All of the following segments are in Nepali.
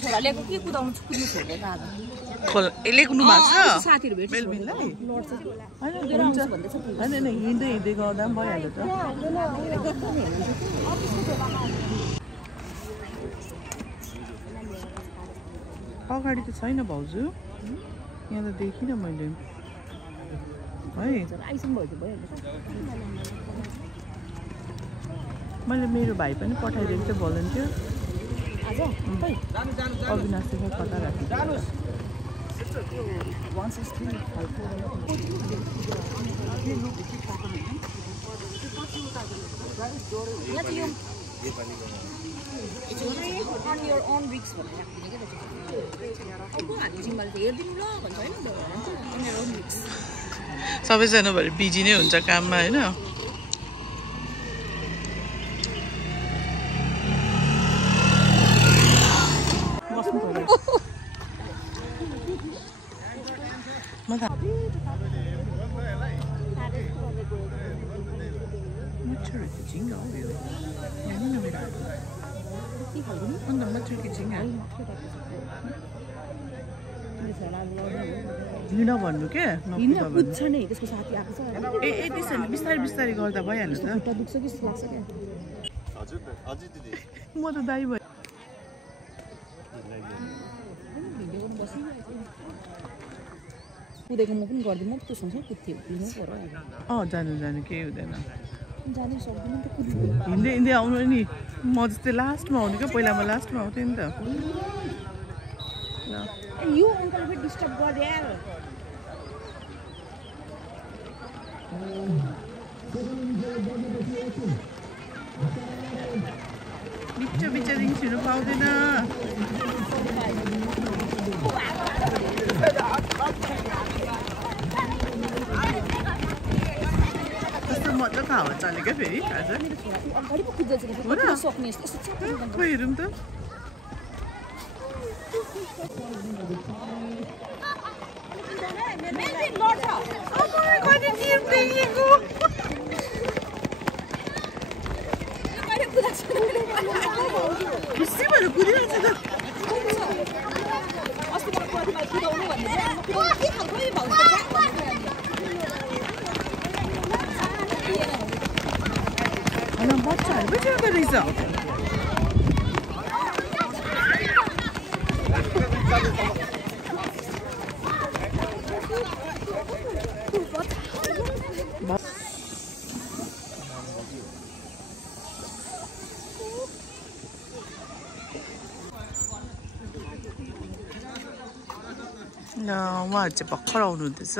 छोराले के कुदाउनु कुद्नु छोड्दैन आज खोल यसले कुद्नु भएको छ साथीहरु भेट्छ मेलबिनलाई लड्छ हैन हुन्छ हैन हिँड्दै हिँड्दै गर्दा पनि भइहाल्यो त अगाडि त छैन भाउजू यहाँ त देखिनँ मैले है मैले मेरो भाइ पनि पठाइदिएको थिएँ भलन्टियर अविनाशले कता राखेको सबैजना भरे बिजी नै हुन्छ काममा हैन हिँड भन्नु के कुद्छ नि त्यसको साथी आएको छ ए त्यसैले बिस्तारै बिस्तारै गर्दा भइहाल्छ त खुट्टा दुख्छ कि जस्तो लाग्छ क्या हजुर अझै दिदी म त दाइ भयो कुदेको म पनि गर्दिनँ म त्यो सँगसँगै कुद्थेँ जानु जानु केही हुँदैन जानै सक्दिनँ त कुद्नु हिँड्दै हिँड्दै आउनु नि म जस्तै लास्टमा आउनु क्या पहिला म लास्टमा आउँथेँ नि त यो अङ्कल फेरि डिस्टर्ब गर्यो यार बिच बिचदेखि छिर्नु पाउँदैन कस्तो मजाको हावा चल्यो क्या फेरि आज अगाडि पो कुद्दैछ सक्ने खोइ हेरौँ त खुसी भएर कुदिरहेको छ त बच्चाहरू पनि जाँदो रहेछ उहाँहरू चाहिँ भर्खर आउनुहुँदैछ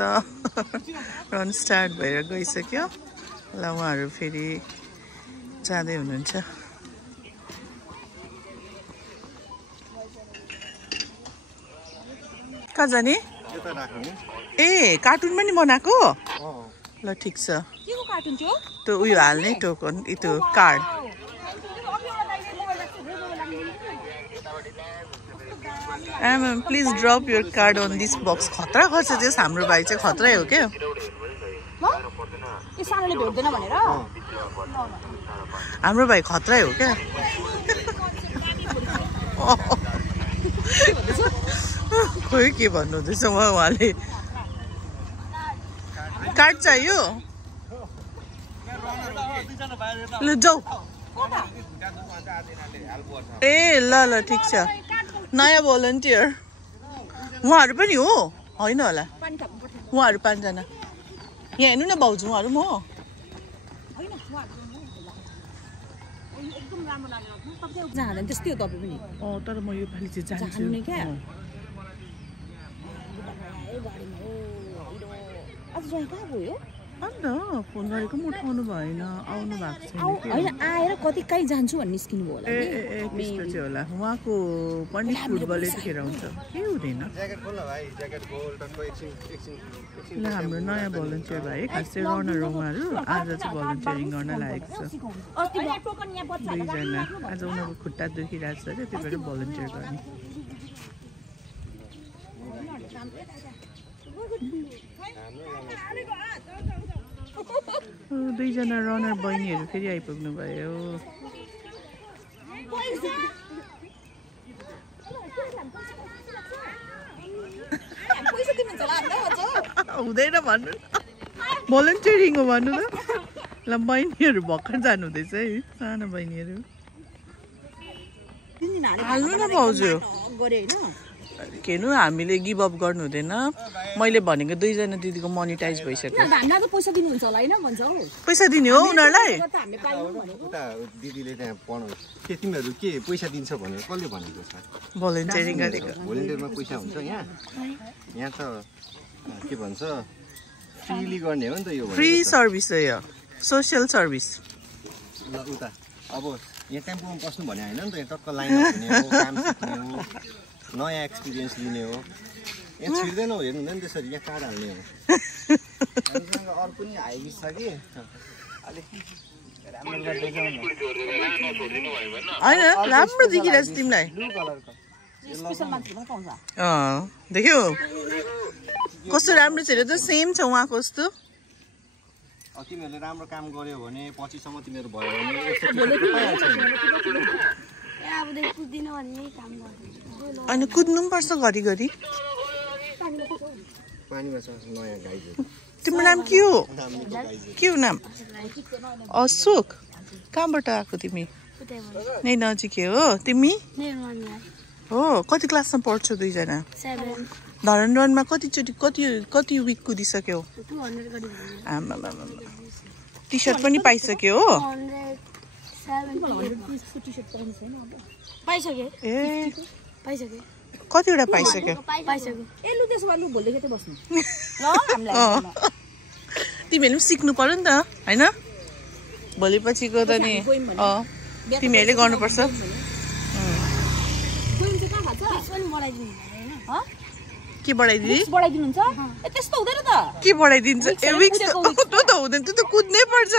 रन स्टार्ट भएर गइसक्यो ल उहाँहरू फेरि जाँदै हुनुहुन्छ कहाँ जाने ए कार्टुन पनि बनाएको ल ठिक छ त्यो उयो हाल्ने टोकन त्यो card ma'am please drop your card on this box खतरा खर्च दिस हाम्रो भाइ चाहिँ खतरै हो क्या हाम्रो भाइ खतरै हो क्या खोइ के भन्नुहुँदैछ उहाँले कार्ड चाहियो ल जाऊ ए ल ल ठिक छ नयाँ भलन्टियर उहाँहरू पनि हो होइन होला उहाँहरू 5 जना यहाँ हेर्नु न भाउजू उहाँहरू पनि हो त्यस्तै हो तपाईँ पनि तर म यो पालि चाहिँ जान्छु आज ज्वाइँ कहाँ गयो अन्त फोन गरेको पनि उठाउनु भएन आउनु भएको छैन होइन आएर कति कहीँ जान्छु भन्ने निस्किनु भयो होला ए त्यस्तो चाहिँ होला उहाँको पनि फुटबल यतिखेर हुन्छ केही हुँदैन ल हाम्रो नयाँ भलन्टियर भाइ खास चाहिँ रनर उहाँहरू आज चाहिँ भलन्टियरिङ गर्न लागेको छ 2 जना आज उनीहरूको खुट्टा दुखिरहेको छ क्या त्यही भएर भलन्टियर गर्ने 2 जना रनर बहिनीहरू फेरि आइपुग्नु भयो पैसा दिनुहुन्छ होला हामीलाई भन्छ हुँदैन भन्नु भलन्टियरिङ हो भन्नु त ल बहिनीहरू भर्खर जानु हुँदैछ है सानो बहिनीहरू हाल्नु न भाउजू गरे हैन के नु हामीले गिभ अप गर्नु हुँदैन मैले भनेको दुईजना दिदीको मोनिटाइज भइसक्यो हामीलाई त पैसा दिनुहुन्छ होला हैन भन्छ हौ पैसा दिने हो उनीहरूलाई हामीले पाइनु भनेको उता दिदीले त्यहाँ पढाउ के तिमीहरू के पैसा दिन्छ भनेर कसले भनेको छ भलन्टियरिङ गरेको भोलिन्टियरमा पैसा हुन्छ यहाँ त के भन्छ फ्रीली गर्ने हो नि त यो फ्री सर्भिस हो यो सोसियल सर्भिस ल उता अब यहाँ टेम्पोमा बस्नु भने होइन नि त यहाँ टक्क लाइन हुने हो काम सिक्ने हो नयाँ एक्सपिरियन्स लिने हो यहाँ छिर्दैन हो हेर्नु हुँदैन त्यसरी यहाँ काँड हाल्ने हो हामीसँग अर्को पनि हाइबिस छ कि अलिक राम्रो गर्दै जाउँ होइन राम्रो देखिरहेछ तिमीलाई ब्लू कलरको स्पेशल मान्छेमा पाउँछ देख्यौ कस्तो राम्रो छ त सेम छ उहाँको जस्तो तिमीहरूले राम्रो काम गर्यो भने पछिसम्म तिमीहरू भयो भने पाइहाल्छ अनि कुद्नु पनि पर्छ घरिघरि पानीमा छ नयाँ गाईहरू तिम्रो नाम के हो नाम अशोक कहाँबाट आएको तिमी नै नजिकै हो तिमी हो कति क्लासमा पढ्छौ दुईजना धरनरनमा कति विक कुदिसक्यौ टी सर्ट पनि पाइसक्यो हो कतिवटा पाइसक्यो तिमीहरूले पनि सिक्नु पर्यो नि त होइन भोलिपछिको त नि तिमीहरूले गर्नुपर्छ के बढाइदिनुहुन्छ त्यस्तो हुँदैन त के बढाइदिन्छ विक्स त हुँदैन त्यो त कुद्नै पर्छ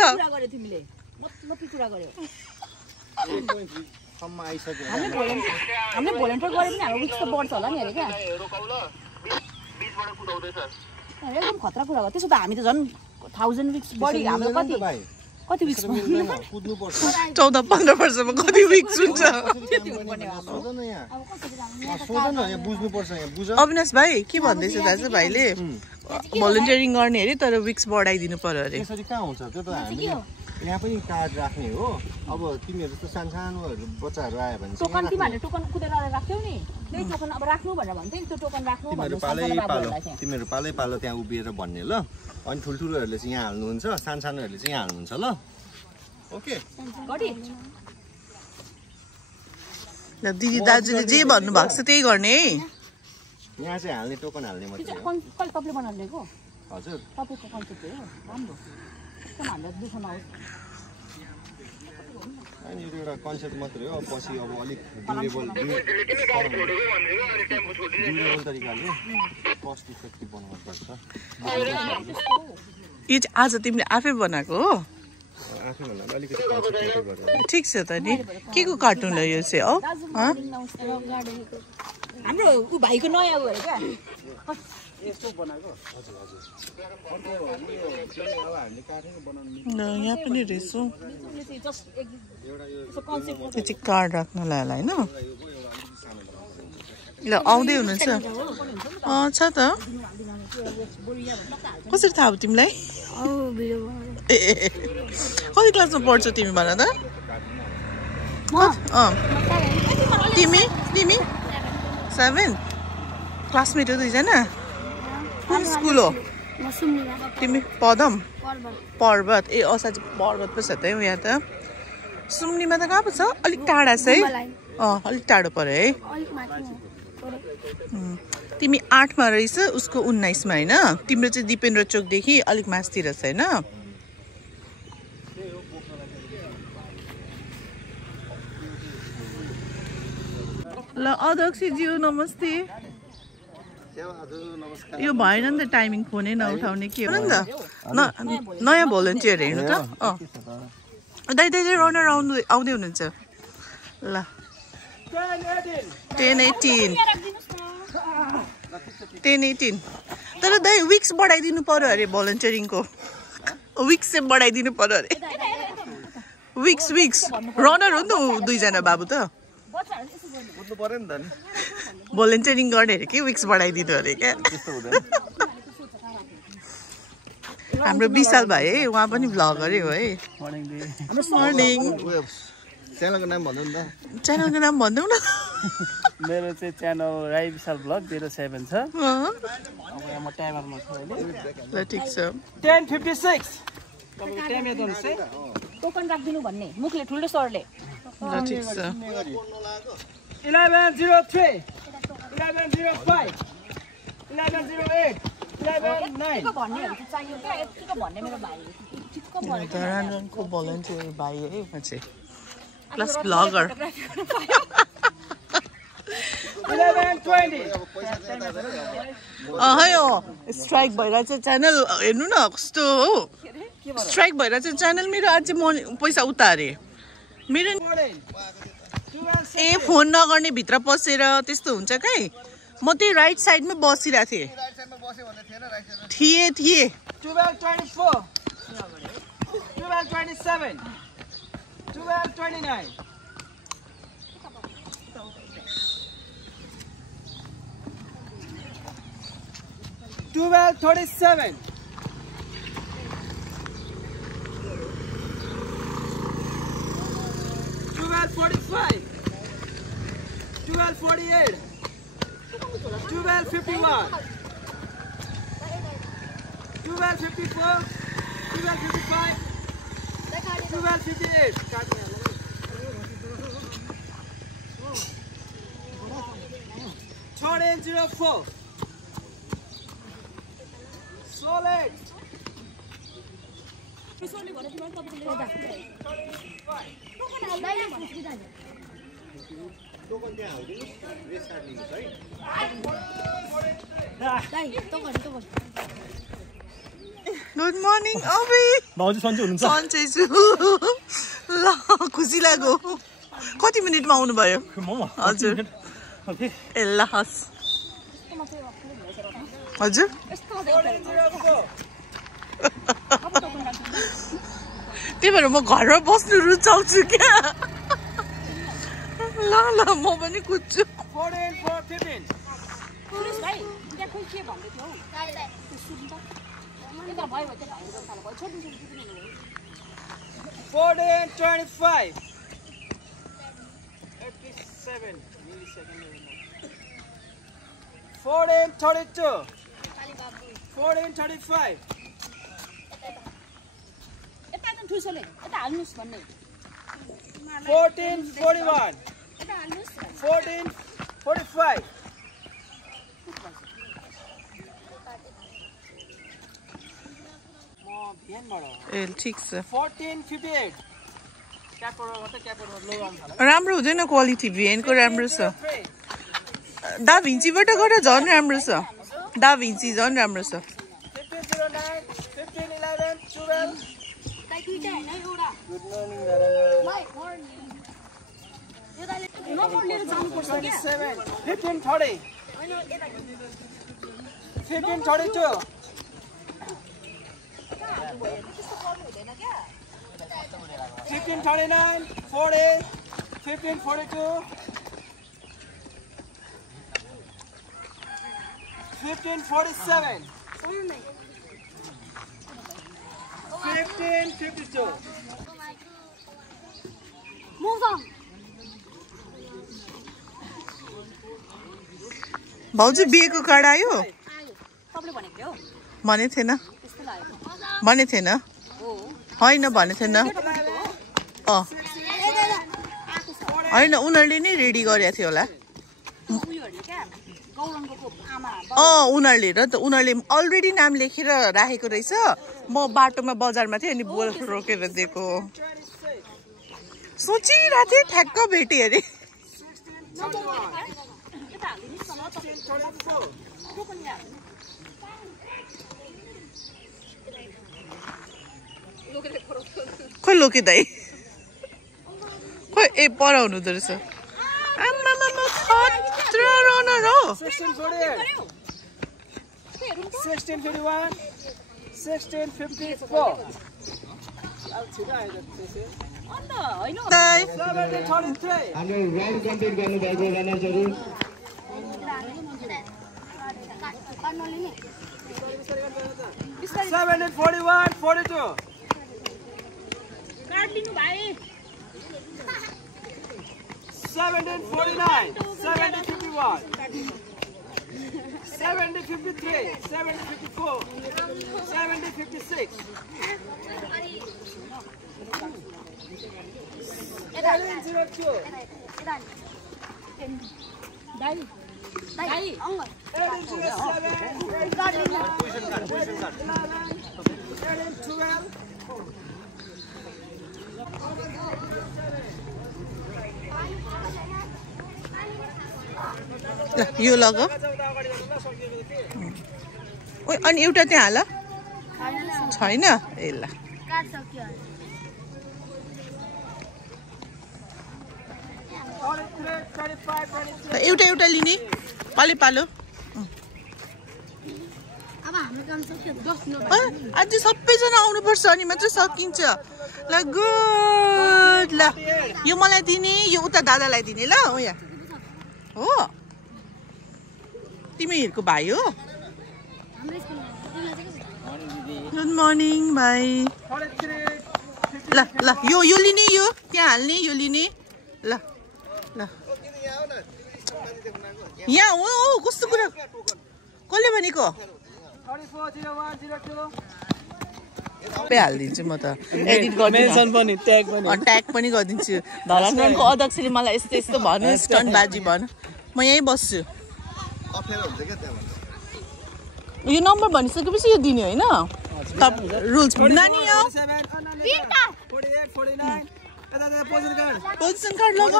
तिमीले मतलबी कुरा गर्यो सम्म आइसक्यो हामीले भोलिन्टियर गरे पनि हाम्रो विक्स त बढ्छ होला नि अरे क्या एकदम खतरा कुरा हो त्यसो त हामी त झन् 1000 विक्स बढी हाम्रो कति विक्स कुद्नु पर्छ 14-15 वर्षमा कति विक्स हुन्छ अविनाश भाइ के भन्दैछ दाजु भाइले भलन्टियरिङ गर्ने अरे तर विक्स बढाइदिनु पर्यो अरे त्यसरी कहाँ हुन्छ त्यो त हामी यहाँ पनि कार्ड राख्ने हो अब तिमीहरू त सानसानोहरू बच्चाहरू आयो भने टोकन तिमीहरूले टोकन कुदेर राख्यौ नि त्यही टोकन अब राख्नु भनेर भन्थ्यो नि त्यो टोकन राख्नु तिमीहरू पालै पालो त्यहाँ उभिएर भन्ने ल अनि ठुल्ठुलोहरूले चाहिँ यहाँ हाल्नुहुन्छ सानसानोहरूले चाहिँ यहाँ हाल्नुहुन्छ ल ओके दिदी दाजुले जे भन्नुभएको छ त्यही गर्ने है यहाँ चाहिँ हाल्ने टोकन हाल्ने मात्रै हो तपाईँले बनाउनुको हजुर तपाईँको कन्सेप्ट हो राम्रो हामीलाई दुःख नहोस् अनि यो एउटा कन्सेप्ट मात्रै हो पछि अब अलिक ड्युरेबल तरिकाले कस्ट इफेक्टिभ बनाउनु पर्छ यो चाहिँ आज तिमीले आफै बनाएको हो आफै भन्दा अलिकति कन्सेप्ट मात्रै गरेर ठिक छ त नि के को कार्टुन हो यो चाहिँ हो हाम्रो उ भाइको नयाँ हो क्या यहाँ पनि रहेछ त्यो चाहिँ कार्ड राख्नलाई होला होइन ल आउँदै हुनुहुन्छ छ त कसरी थाहा हो तिमीलाई ए कति क्लासमा पढ्छौ तिमी भन त तिमी 7 क्लासमेट हो दुईजना कुन स्कुल हो तिमी पदम पर्वत ए असाज पर्वत पो छ त यहाँ त सुम्नीमा त कहाँ पो छ अलिक टाढा छ है अलिक टाढो पर्यो है तिमी 8 मा रहेछ उसको 19 मा होइन तिम्रो चाहिँ दिपेन्द्र चोकदेखि अलिक मासतिर छ होइन ल अध्यक्षज्यू नमस्ते यो भएन नि त टाइमिङ फोनै नउठाउने के हो नि त नयाँ भलन्टियर हेर्नु त दाइ रनर आउँदै हुनुहुन्छ ल 10-18 तर दाइ विक्स बढाइदिनु पर्यो अरे भलन्टियरिङको विक्स चाहिँ बढाइदिनु पर्यो अरे विक्स रनर हो नि त दुईजना बाबु त कुद्नु पर्यो नि त भोलिन्टियरिङ गर्ने अरे कि विक्स बढाइदिनु अरे क्या हाम्रो विशाल भाइ है उहाँ पनि भ्लगर हो है मर्निङ च्यानलको नाम भन्नु नि त च्यानलको नाम भनिदेऊ न मेरो चाहिँ च्यानल राई विशाल ब्लग 07 छ अब यहाँ म टाइमरमा छु अहिले ल ठिक छ 10:56 तपाईको टाइम याद गर्नुस् है टोकन राख्दिनु भन्ने मुखले ठुलो स्वरले ल ठिक छ 11:03 11:05 11:08 11:09 भन्नेहरु चाहिँ चाहियो क्या यतिको भन्ने मेरो भाइले ठिक्क भन्ने धरानको भोलिन्टियर भाइ है म चाहिँ प्लस ब्लगर 11:20 अहयो स्ट्राइक भइरहेछ च्यानल हेर्नु न कस्तो हो स्ट्राइक भइरहेछ च्यानल मेरो अझै म पैसा उतारे मेरो ए फोन नगर्ने भित्र पसेर त्यस्तो हुन्छ के म त्यही राइट साइडमा बसिरहेको थिएँ 12:24 12:27 12:29 12:37 12:45 12:48 12:51 12:54 12:55 12:58 13:04 Solid. गुड मर्निङ अबी भाउजू सन्चै हुनुहुन्छ सन्चै छु ल खुसी लाग्यो कति मिनेटमा आउनु भयो हजुर ए ल हस् हजुर त्यही भएर म घरमा बस्नु रुचाउँछु क्या ल ल म पनि कुद्छु 14:15 पुलिस भाइ त्यहाँ खोइ के भन्दै थियो हौ यता भयो भने चाहिँ भाइले गर्नु भयो छोड्नु 14:25 87 milliseconds 14:32 14:35 यता एकदम ठुसोले यता हाल्नुस् भन्ने 14:41 यता हाल्नुस् 14:45 म ध्यानबाट ए ठिक छ 14:58 क्यापबाट मात्रै क्यापबाट लो आउनु थाल्यो राम्रो हुँदैन क्वालिटी भिएनको राम्रो छ दा भिन्चीबाट गएर झन् राम्रो छ दा भिन्ची झन् राम्रो छ 15:09 15:11 12 ताई दुईटा हैन एउटा गुड मर्निङ यो दाइले नम्बर लिएर जानु पर्छ क्या 15:30 15:32 15:39 40 15:42 15:47 15:52 Move on. भाउजू बिहेको कार्ड आयो तपाईले भनेको थियो भनेको थिएन त्यस्तो लाग्यो भनेको थिएन होइन भनेको थिएन होइन उनीहरूले नै रेडी गरेको थियो होला उयोहरुले क्या गौरङको आमा उनीहरूले र त उनीहरूले अलरेडी नाम लेखेर राखेको रहेछ म बाटोमा बजारमा थिएँ अनि बोल रोकेर दिएको सोचिरहेको थिएँ ठ्याक्क भेटेँ अरे खोइ लोके दाइ खोइ ए पर हुनुहुँदो रहेछ आमामा खतरा रनर हो 16:51 16:54 अन्त हैन 7:33 हाम्रो राउन्ड कम्प्लिट गर्नुभएको रनर्सहरू 41 42 कार्ड लिनु भाइ 17 49 70 51 70 53 70 54 70 56 02 दाइ दाइ अंग 12 यो लग अनि एउटा त्यहाँ हाल छैन ए ल एउटा एउटा लिने पाले पालो आज सबैजना आउनुपर्छ अनि मात्रै सकिन्छ ल गुड ल यो मलाई दिने यो उता दादालाई दिने ल हो यहाँ हो तिमीहरूको भाइ हो गुड मर्निङ भाइ ल ल यो लिने यो त्यहाँ हाल्ने यो लिने ल ल यहाँ हो कस्तो कुरा कसले भनेको हालिदिन्छु म त एडिट गरिदिन्छु ट्याग पनि गरिदिन्छु धरानको अध्यक्षले मलाई यस्तो यस्तो भन्नु स्टन्ट बाजी भन्नु म यहीँ बस्छु यो नम्बर भनिसकेपछि यो दिने होइन रुल्स नानी पोजिसन कार्ड लग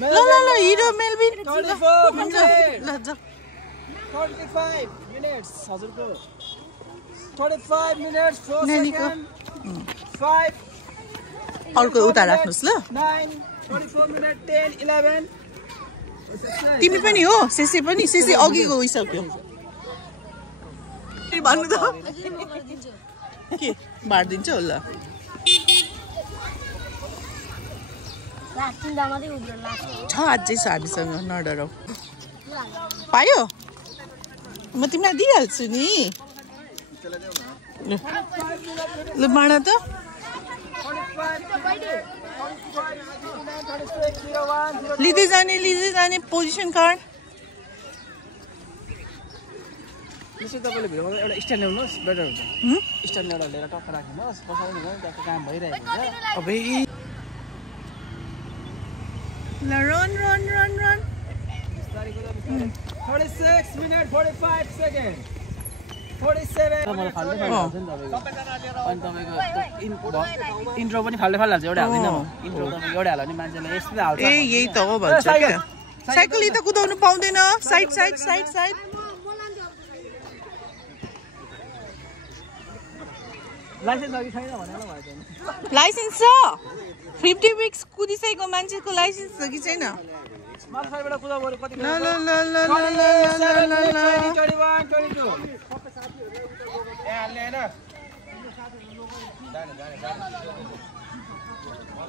ल ल ल हिरो मेलबिन ल जा 45 minutes हजुरको 45 minutes 4 seconds 5 अर्को उता राख्नुस् ल 9 24 minutes 10 11 तिमी पनि हो सेसे पनि सेसे अघि गइसक्यो भन्नु त के बार्दिन्छ ल छ अझै छ हामीसँग नडराउ पायो म तिमीलाई दिइहाल्छु नि ल बाँड त लिँदै जाने पोजिसन कार्ड तपाईँले भिडियोमा एउटा स्ट्यान्ड ल्याउनुहोस् बेटर हुन्छ स्ट्यान्ड एउटा लिएर टक्क राख्नुहोस् बसाउनु भयो त्यहाँको काम भइरहेको हुन्छ अबे ल रन 36 minutes 45 seconds 47 मलाई फाल्दै फाल्छ नि तपाईको अनि तपाईको इन्ट्रो पनि फाल्दै हाल्छ एउटा हाल्दैन इन्ट्रो तपाईको एउटा हाल्यो भने मान्छेले यस्तै हाल्छ ए यही त हो भन्छ क्या साइकल यता कुदाउनु पाउँदैन साइड लाइसेन्स अघि छैन भनेर भयो लाइसेन्स छ 50 विक्स कुदिसकेको मान्छेको लाइसेन्स छ कि छैन माथि साइडबाट कुदा गरे कति ल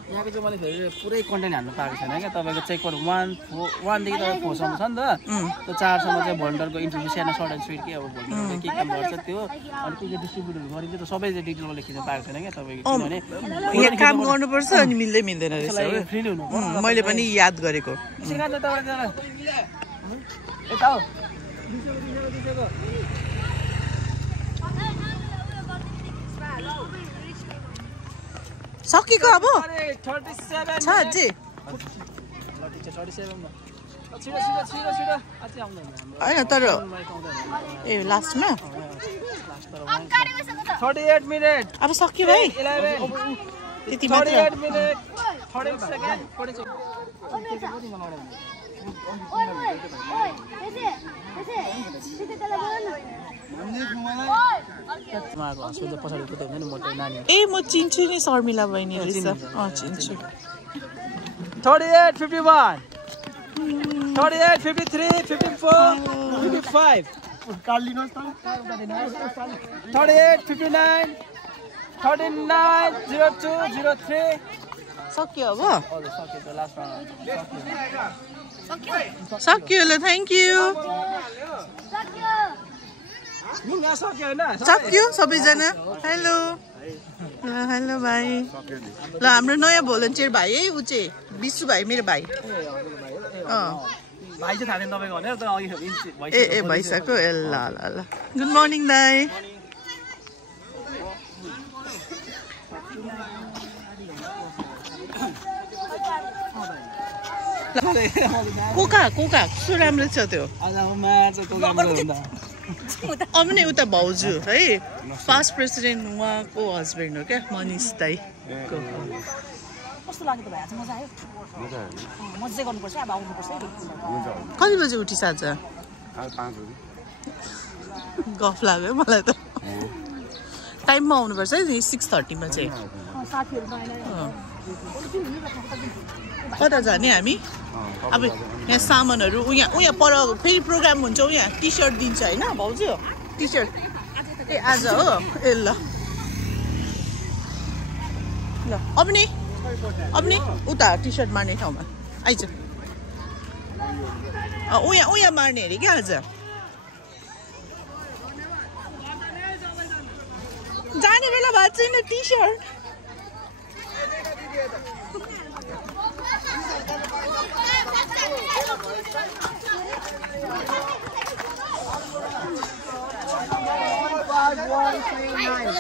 यहाँको चाहिँ मैले फेरि पुरै कन्टेन्ट हाल्नु पाएको छैन क्या तपाईँको चेकआउट 1 देखि तपाईँ 4 सम्म छ नि त त्यो 4 सम्म चाहिँ भोल्डरको इन्टरभ्यू सानो सर्ट एन्ड स्विट के अब भोल्डरले के काम गर्छ त्यो अनि के डिस्ट्रिब्युटहरू गरिन्छ त्यो सबै चाहिँ डिटेलमा लेखिन पाएको छैन क्या तपाईँको किनभने यहाँ काम गर्नुपर्छ अनि मिल्दैन रहेछ फ्रीली हुनु मैले पनि याद गरेको यता हो सकेको अब 37 छ अझै होइन तर ए लास्टमा 38 minutes अब सक्यो भाइ 11 त्यति मात्र 38 minutes 40 seconds 40 ए म चिन्छु नि शर्मिला बहिनी रहेछ चिन्छु 38 51 38 53 54 55 38 59 39 02 03 सक्यो अब सक्यो त लास्ट राउन्ड सक्यो ल थ्याङ्क यू सक्यो सबैजना हेलो ल हेलो भाइ ल हाम्रो नयाँ भोलन्टियर भाइ है ऊ चाहिँ विशु भाइ मेरो भाइ भाइ चाहिँ थाहा थिएन तपाईँको भनेर तर अघि ए भइसक्यो ए ल ल ल गुड मर्निङ दाइ कोका कस्तो राम्रो छ त्यो अब नि उता भाउजू है पास्ट प्रेसिडेन्ट उहाँको हस्बेन्ड हो क्या मनिष दाईको कस्तो लाग्यो त भाइ आज मजा आयो मजा गर्नुपर्छ अब आउनुपर्छ कति बजी उठिस आज गफ लाग्यो मलाई त टाइममा आउनुपर्छ नि 6:30 मा चाहिँ कता जाने हामी अब यहाँ सामानहरू उहाँ पर फेरि प्रोग्राम हुन्छ उहाँ टी सर्ट दिन्छ होइन भाउजू टी सर्ट ए आज हो ए ल अब नि उता टी सर्ट मार्ने ठाउँमा आइज उहाँ मार्ने अरे क्या आज जाने बेला भएको छैन T shirt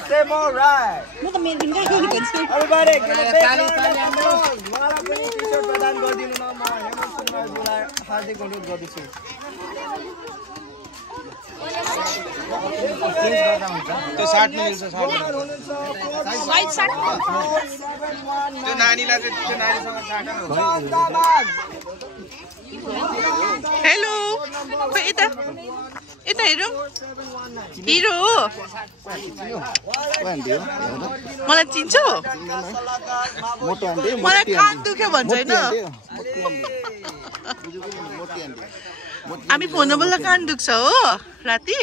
Stay more right. म त मेल दिन गएको नि भन्छ Everybody, give a big round of applause. मलाई पनि टी-सर्ट प्रदान गरिदिनु न म हेमन्त सुनवारजीलाई हार्दिक अनुरोध गर्दछु त्यो 60 मिल्छ साइड साइड त्यो नानीलाई चाहिँ त्यो नानीसँग 60 हेलो यता यता हेरौँ हिरो हो मलाई चिन्छौ मलाई कान दुख्यो भन्छ होइन हामी फोन बोल्दा कान दुख्छ हो राति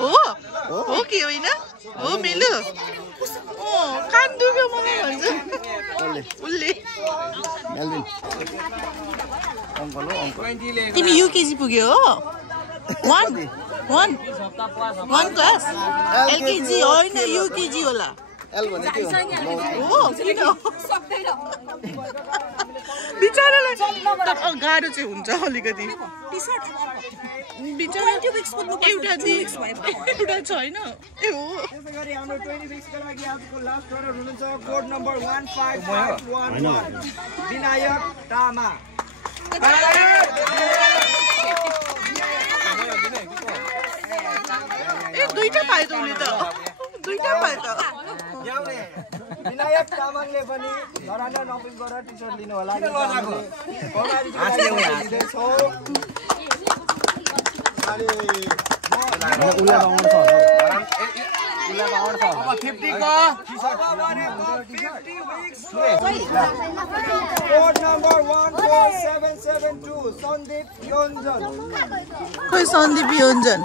हो कि होइन हो मेलु कान दुख्यो मलाई भन्छ उसले तिमी युकेजी पुग्यो हो 1 क्लास एलकेजी होइन युकेजी होला बिचारालाई गाह्रो चाहिँ हुन्छ अलिकति एउटा छैन ए हो विनायक तामा दुईटा पाए त उसले त दुईटा पाए त विनायक तामाङले पनि घराना नपिङबाट टी-सर्ट लिनु होला खोइ सन्दीप योन्जन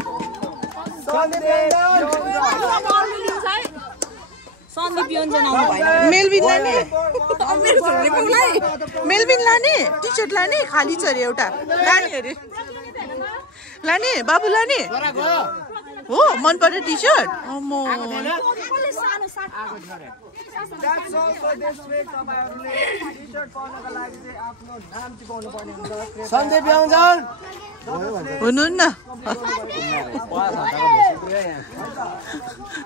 सन्दीप योन्जन आउनु भएन मेलबिन लाने टी सर्ट लाने खाली छ अरे एउटा लाने अरे लाने बाबु लाने हो मन पर्ने टी सर्ट सन्दीप योन्जन हुनुहुन्न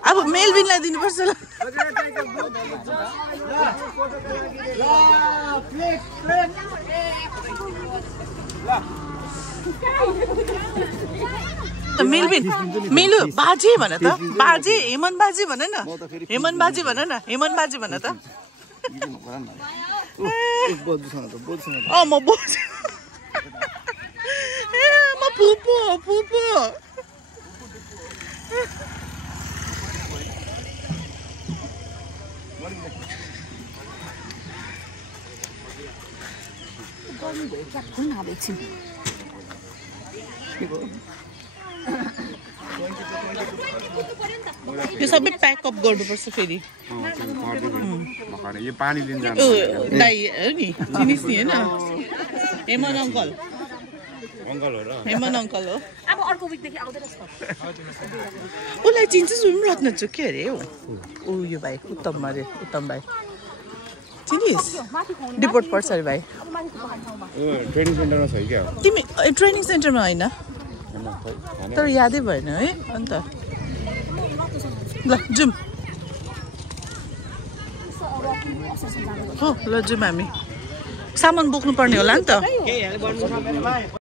अब मेलबिनलाई दिनुपर्छ ल मेलबिन मेलु बाजे भन त बाजे हेमन बाजे भन न हेमन बाजे भन न हेमन बाजे भन त म बोल्छु म पुपु यो सबै प्याकअप गर्नुपर्छ फेरि यो पानी लिन जानु दाइ हो नि चिनिस् नि होइन हेमन अङ्कल हेमन अङ्कल हो अब अर्को विकदेखि आउँदैन उसलाई चिन्छस् उनी रत्न छु के अरे हौ ऊ यो भाइ उत्तम अरे उत्तम भाइ चिनिस् डिपोर्ट पर्छ अरे भाइ ट्रेनिङ सेन्टरमा छ क्या तिमी ट्रेनिङ सेन्टरमा होइन तर यादै भएन है अन्त ल जाउँ हो ल जाउँ हामी सामान बोक्नु पर्ने होला नि त